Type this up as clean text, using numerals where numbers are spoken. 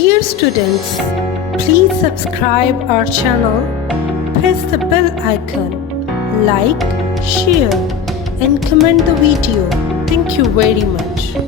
Dear students, please subscribe our channel, press the bell icon, like, share and comment the video. Thank you very much.